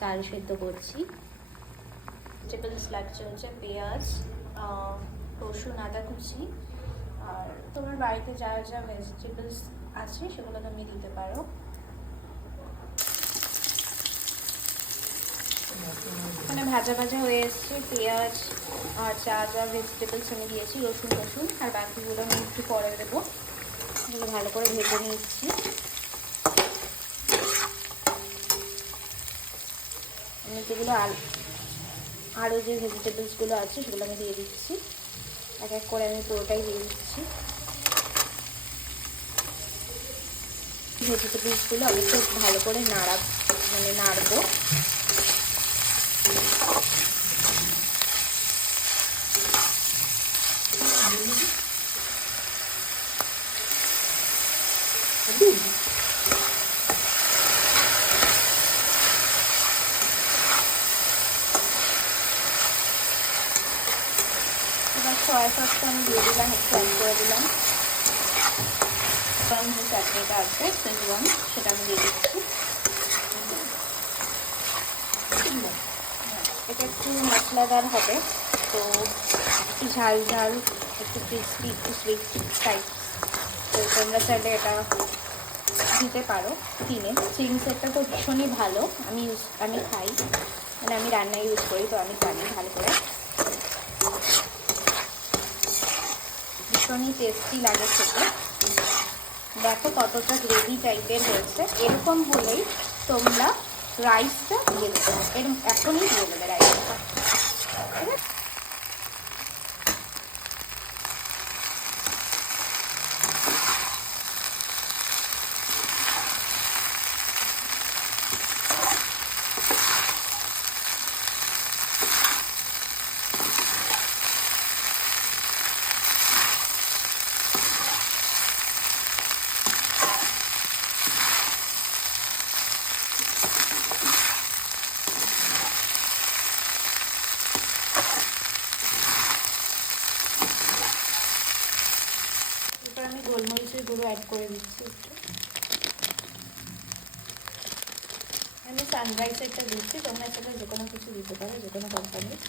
চাল সেদ্ধ করছি। ভেজিটেবল স্যালাড চলছে, পেঁয়াজ, রসুন, আদা কুচি, আর তোমার বাড়িতে যা যা ভেজিটেবলস আছে সেগুলো তুমি দিতে পারো। মানে ভাজা ভাজা হয়ে এসছে পেঁয়াজ আর যা যা ভেজিটেবলস আমি দিয়েছি, রসুন রসুন, আর বাকিগুলো আমি একটু পরে দেবো। এগুলো ভালো করে ভেজে নিচ্ছি। আমি যেগুলো আরও যে ভেজিটেবলসগুলো আছে সেগুলো আমি দিয়ে দিচ্ছি, এক এক করে আমি পুরোটাই দিয়ে দিচ্ছি। ভেজিটেবলসগুলো আমি খুব ভালো করে নাড়বো। এবার সয়া সসটা আমি দিয়ে দিলাম, একটু অ্যাড করে দিলাম। যে চাটনিটা আছে সেজওয়ান, সেটা আমি দিয়ে দিচ্ছি। এটা একটু মশলাদার হবে, তো একটু ঝাল ঝাল, একটু ক্রিস্পি, একটু সুইট টাইপ। তো তোমরা চাইলে এটা দিতে পারো কিনে। চিংসেরটা তো ভীষণই ভালো, আমি খাই, মানে আমি রান্নায় ইউজ করি, তো আমি জানি ভালো করে। ভীষণই টেস্টি লাগে খেতে। দেখো কতটা গ্রেভি টাইপের হয়েছে। এরকম হলেই তোমরা রাইসটা দিয়ে দেবে, এখনই দিয়ে দেবে রাইসটা। ঠিক আছে, এরপর আমি গোলমরিচের গুঁড়ো অ্যাড করে দিচ্ছি একটু। আমি সানরাইসেরটা দিচ্ছি, তোমরা সেটা যে কোনো কিছু দিতে পারো, যে কোনো কোম্পানির।